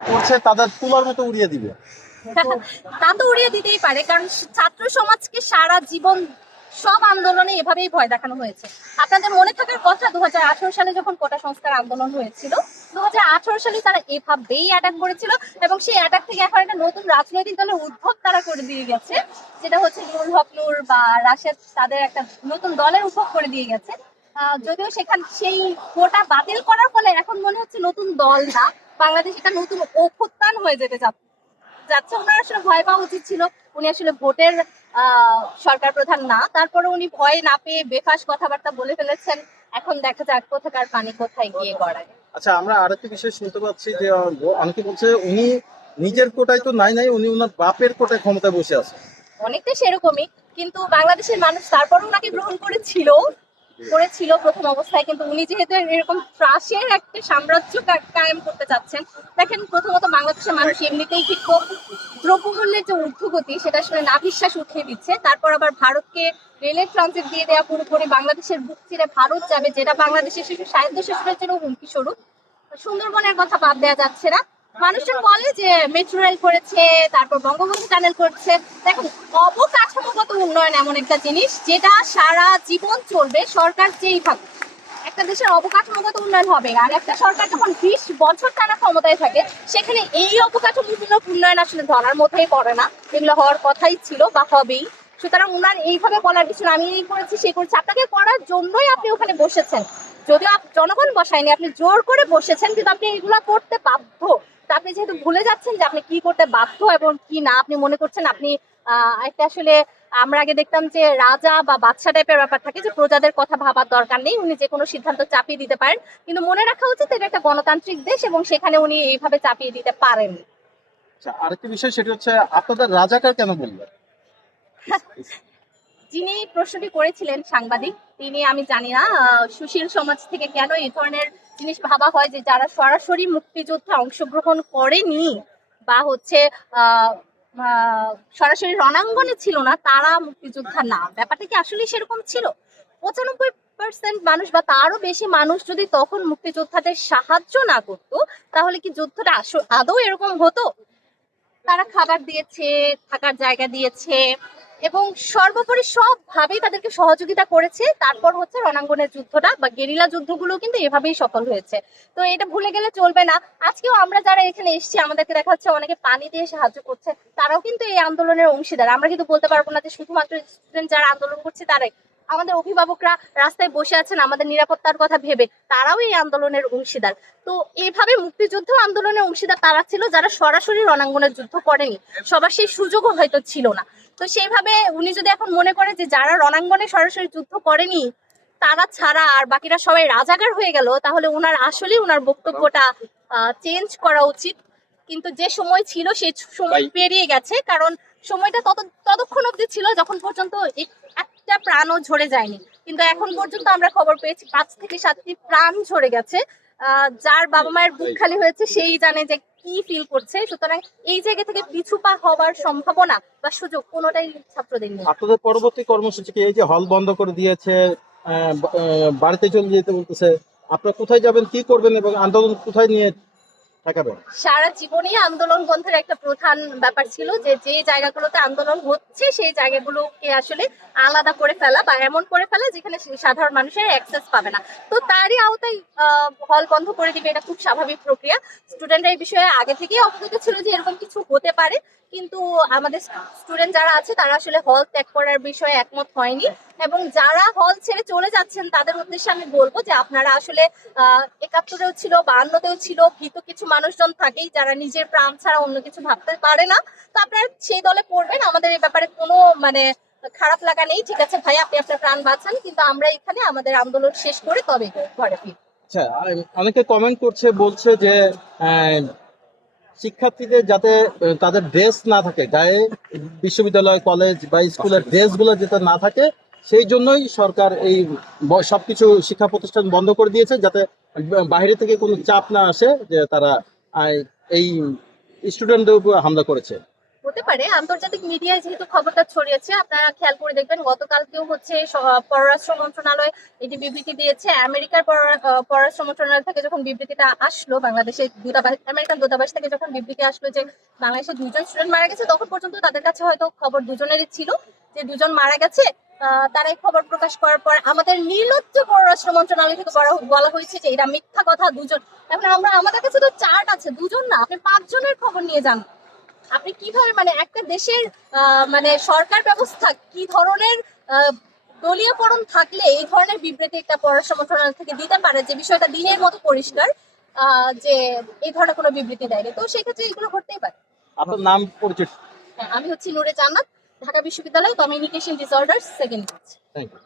করছে তাদের তুলার মতো উড়িয়ে দিবে। তা তো উড়িয়ে দিতেই পারে, কারণ ছাত্র সমাজকে সারা জীবন সব আন্দোলনে এভাবেই ভয় দেখানো হয়েছে। আপনাদের মনে থাকার কথা 2018 সালে যখন কোটা সংস্কার আন্দোলন হয়েছিল, 2018 সালে তারা এভাবেই অ্যাটাক করেছিল, এবং সেই অ্যাটাক থেকে এখন একটা নতুন রাজনৈতিক দলের উদ্ভব তারা করে দিয়ে গেছে, যেটা হচ্ছে নুরুল হক নূর বা রাশেদ, তাদের একটা নতুন দলের উদ্ভব করে দিয়ে গেছে। যদিও সেই কোটা বাতিল করার ফলে এখন মনে হচ্ছে নতুন দল না, বাংলাদেশ একটা নতুন অভ্যুত্থান হয়ে যেতে যাচ্ছে। ওনার আসলে ভয় পাওয়া উচিত ছিল। উনি আসলে ভোটের সরকার প্রধান না, তারপরে উনি ভয় না পেয়ে বেফাস কথাবার্তা বলে ফেলেছেন। এখন দেখা যাক কোথাকার পানি কোথায় গিয়ে গড়ায়। আচ্ছা, আমরা আরেকটা বিষয় শুনতে পাচ্ছি যে অনেকে বলছে উনি নিজের কোটায় তো নাই, উনি ওনার বাপের কোটায় ক্ষমতায় বসে আছে। অনেকটা সেরকমই, কিন্তু বাংলাদেশের মানুষ তারপরও ওনাকে গ্রহণ করেছিল প্রথম অবস্থায়। কিন্তু উনি যেহেতু এরকম ত্রাসের একটা সাম্রাজ্য কায়েম করতে চাচ্ছেন, দেখেন প্রথমত বাংলাদেশের মানুষ এমনিতেই কিন্তু দ্রব্যমূল্যের যে ঊর্ধ্বগতি সেটা আসলে নাভিশ্বাস উঠিয়ে দিচ্ছে। তারপর আবার ভারতকে রেলের ট্রানজিট দিয়ে দেওয়া, পুরোপুরি বাংলাদেশের বুক চিরে ভারত যাবে, যেটা বাংলাদেশের স্বায়ত্তশাসনের জন্য হুমকি স্বরূপ। সুন্দরবনের কথা বাদ দেওয়া যাচ্ছে না। মানুষজন বলে যে মেট্রো রেল করেছে, তারপর বঙ্গবন্ধু টানেল করছে। দেখুন, অবকাঠামোগত উন্নয়ন এমন একটা জিনিস যেটা সারা জীবন চলবে, সরকার যেই থাকুক। একটা দেশের অবকাঠামোগত উন্নয়ন হবে, আর একটা সরকার যখন 20 বছর টানা ক্ষমতায় থাকে, সেখানে এই অবকাঠামোমূলক উন্নয়ন আসলে ধরার মধ্যেই পড়ে না। এগুলো হওয়ার কথাই ছিল বা হবেই। সুতরাং উনার এইভাবে বলার কিছু না, আমি এই করেছি সেই করেছি, আপনাকে করার জন্যই আপনি ওখানে বসেছেন। যদিও জনগণ বসায়নি, আপনি জোর করে বসেছেন, কিন্তু আপনি এগুলা করতে বাধ্য। তা আপনি যেহেতু ভুলে যাচ্ছেন যে আপনি কি করতে বাধ্য এবং কি না, আপনি মনে করছেন আপনি একটা আসলে, আমরা আগে দেখতাম যে রাজা বা বাদশা টাইপের ব্যাপার থাকে, যে প্রজাদের কথা ভাবার দরকার নেই, উনি যে কোনো সিদ্ধান্ত চাপিয়ে দিতে পারেন। কিন্তু মনে রাখা উচিত এটা একটা গণতান্ত্রিক দেশ, এবং সেখানে উনি এইভাবে চাপিয়ে দিতে পারেন। আচ্ছা, আরেকটা বিষয় সেটা হচ্ছে আপনাদের রাজাকার কেন বললেন? যিনি প্রশ্নটি করেছিলেন সাংবাদিক, তিনি, আমি জানি না সুশীল সমাজ থেকে কেন এই ধরনের জিনিস ভাবা হয়, যে যারা সরাসরি মুক্তিযুদ্ধে অংশগ্রহণ করেনি বা হচ্ছে আহ আহ, সরাসরি রণাঙ্গনে ছিল না, তারা মুক্তিযোদ্ধা না। ব্যাপারটা কি আসলে সেরকম ছিল? 95% মানুষ বা তারও বেশি মানুষ যদি তখন মুক্তিযোদ্ধাদের সাহায্য না করতো, তাহলে কি যুদ্ধটা আদৌ এরকম হতো? তারা খাবার দিয়েছে, থাকার জায়গা দিয়েছে, এবং সর্বোপরি সবভাবেই তাদেরকে সহযোগিতা করেছে। তারপর হচ্ছে রণাঙ্গনের যুদ্ধটা বা গেরিলা যুদ্ধগুলো কিন্তু এভাবেই সফল হয়েছে। তো এটা ভুলে গেলে চলবে না। আজকেও আমরা যারা এখানে এসেছি, আমাদেরকে দেখা যাচ্ছে অনেকে পানি দিয়ে সাহায্য করছে, তারাও কিন্তু এই আন্দোলনের অংশীদার। আমরা কিন্তু বলতে পারবো না যে শুধুমাত্র স্টুডেন্ট যারা আন্দোলন করছে তারাই। আমাদের অভিভাবকরা রাস্তায় বসে আছেন আমাদের নিরাপত্তার কথা ভেবে, তারাও এই আন্দোলনের অংশীদার। তো এইভাবে মুক্তিযুদ্ধ আন্দোলনের অংশীদার তারা ছিল যারা সরাসরি রণাঙ্গনের যুদ্ধ করেনি, সবার সেই সুযোগও হয়তো ছিল না। তো সেইভাবে উনি যদি এখন মনে করে যে যারা রণাঙ্গনে সরাসরি যুদ্ধ করেনি তারা ছাড়া আর বাকিরা সবাই রাজাকার হয়ে গেল, তাহলে উনার আসলে উনার বক্তব্যটা চেঞ্জ করা উচিত। কিন্তু যে সময় ছিল সেই সময় পেরিয়ে গেছে, কারণ সময়টা ততক্ষণ অবধি ছিল যখন পর্যন্ত একটা প্রাণও ঝরে যায়নি। কিন্তু এখন পর্যন্ত আমরা খবর পেয়েছি 5 থেকে 7টি প্রাণ ঝরে গেছে। যার বাবা মায়ের বুক খালি হয়েছে সেই জানে যে কি ফিল করছে। সুতরাং এই জায়গা থেকে পিছু পা হবার সম্ভাবনা বা সুযোগ কোনোটাই ছাত্রদের নেই। আপনাদের পরবর্তী কর্মসূচি কি? এই যে হল বন্ধ করে দিয়েছে, বাড়িতে চলে যেতে বলতেছে, আপনারা কোথায় যাবেন, কি করবেন এবং আন্দোলন কোথায় নিয়ে ঠেকাবেন? সারা জীবনই আন্দোলন বন্ধের একটা প্রধান ব্যাপার ছিল, যে যে জায়গাগুলোতে আন্দোলন হচ্ছে সেই জায়গাগুলোকে আসলে আলাদা করে ফেলা বা এমন করে ফেলা যেখানে সাধারণ মানুষের অ্যাক্সেস পাবে না। তো তারই আওতায় হল বন্ধ করে দিবে, এটা খুব স্বাভাবিক প্রক্রিয়া। স্টুডেন্টরা এই বিষয়ে আগে থেকেই অবগত ছিল যে এরকম কিছু হতে পারে, কিন্তু আমাদের স্টুডেন্ট যারা আছে তারা আসলে হল ত্যাগ করার বিষয়ে একমত হয়নি। এবং যারা হল ছেড়ে চলে যাচ্ছেন তাদের উদ্দেশ্যে আমি বলবো যে আপনারা আসলে 71-এও ছিল, 52-তেও ছিল, ভীত কিছু মানুষজন থাকেই যারা নিজের প্রাণ ছাড়া অন্য কিছু ভাবতে পারে না। তো আপনারা সেই দলে পড়বেন, আমাদের এই ব্যাপারে কোনো মানে খারাপ লাগা নেই। ঠিক আছে ভাই, আপনি আপনার প্রাণ বাঁচান, কিন্তু আমরা এখানে আমাদের আন্দোলন শেষ করে তবে ঘরে ফিরব। আচ্ছা, অনেকে কমেন্ট করছে, বলছে যে আহ, শিক্ষার্থীদের যাতে তাদের ড্রেস না থাকে গায়ে, বিশ্ববিদ্যালয় কলেজ বা স্কুলের ড্রেসগুলো যাতে না থাকে, সেই জন্যই সরকার এই সবকিছু শিক্ষা প্রতিষ্ঠান বন্ধ করে দিয়েছে, যাতে বাইরে থেকে কোনো চাপ না আসে যে তারা এই স্টুডেন্টদের উপর হামলা করেছে। হতে পারে, আন্তর্জাতিক মিডিয়ায় যেহেতু খবরটা ছড়িয়েছে, আপনারা খেয়াল করে দেখবেন গতকালকেও হচ্ছে পররাষ্ট্র মন্ত্রণালয় এটি বিবৃতি দিয়েছে। আমেরিকার পররাষ্ট্র মন্ত্রণালয় থেকে যখন বিবৃতিটা আসলো, বাংলাদেশের দূতাবাস, আমেরিকান দূতাবাস থেকে যখন বিবৃতি আসলো যে বাংলাদেশে 2জন স্টুডেন্ট মারা গেছে, তখন পর্যন্ত তাদের কাছে হয়তো খবর দুজনেরই ছিল যে 2জন মারা গেছে। তারাই খবর প্রকাশ করার পর আমাদের নির্লজ্জ পররাষ্ট্র মন্ত্রণালয় থেকে বলা হয়েছে যে এটা মিথ্যা কথা, 2জন। এখন আমাদের কাছে তো চার্ট আছে, 2জন না, আপনি 5 জনের খবর নিয়ে যান। আপনি কিভাবে মানে একটা দেশের মানে সরকার ব্যবস্থা কি ধরনের দলীয়করণ থাকলে এই ধরনের বিবৃতি একটা পররাষ্ট্র মন্ত্রণালয় থেকে দিতে পারে, যে বিষয়টা দিনের মতো পরিষ্কার যে এই ধরনের কোনো বিবৃতি দেয়নি। তো সেক্ষেত্রে এগুলো ঘটতেই পারে। আপনার নাম পরিচিত? আমি হচ্ছি নূরে জান্নাত, ঢাকা বিশ্ববিদ্যালয় communication disorder second batch. Thank you.